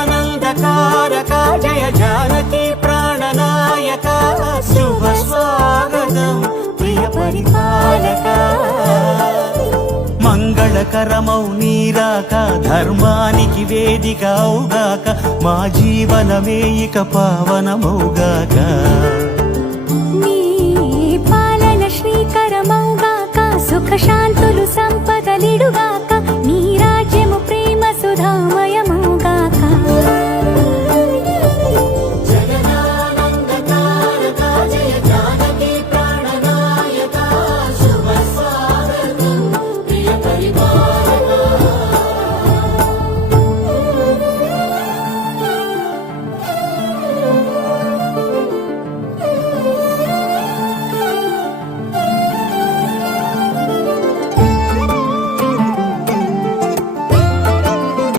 జగదానందకారక జయ జానకి ప్రాణనాయక శుభ స్వాగతం ప్రియ పరిపాలక మంగళకరమౌ నీరాక ధర్మానికి వేదిక అవుగాక మా జీవనమే ఇక పావనమౌగాక నీ పాలన శ్రీకరమౌగాక సుఖ శాంతులు సంపదలిడుగా